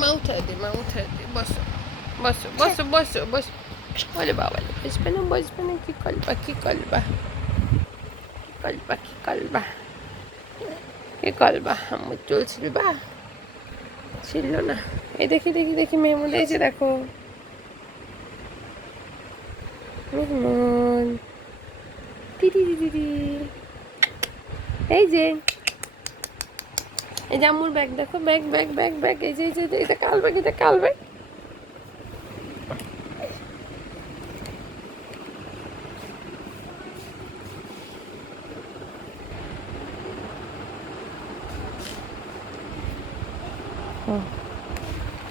মা উঠাই দিই, বসো বসো বসো বসো বসো। বলে বাবা বসবে না, কি করবা কি করবা কি করবা কি করবা কি করবা? আম্মু চুল ছিলবা? ছিল না। এই দেখি দেখি দেখি মেহমুদ, এই যে দেখো মেহমুদ, দিদি দিদি, এই যে এই যে আম্মুর ব্যাগ দেখো, ব্যাগ ব্যাগ ব্যাগ ব্যাগ, এই যে এটা কাল ব্যাগ, এটা কাল ব্যাগ।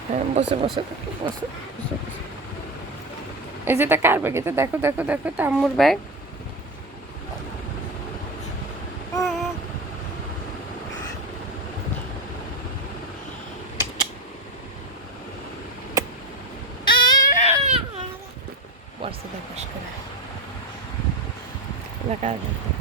হ্যাঁ বসে বসে থাকো, বসে বসে বসে। এই যে এটা কার ব্যাগ? এটা দেখো দেখো দেখো, এটা আম্মুর ব্যাগ। বর্ষা দেখাস করে কার ব্যাগ?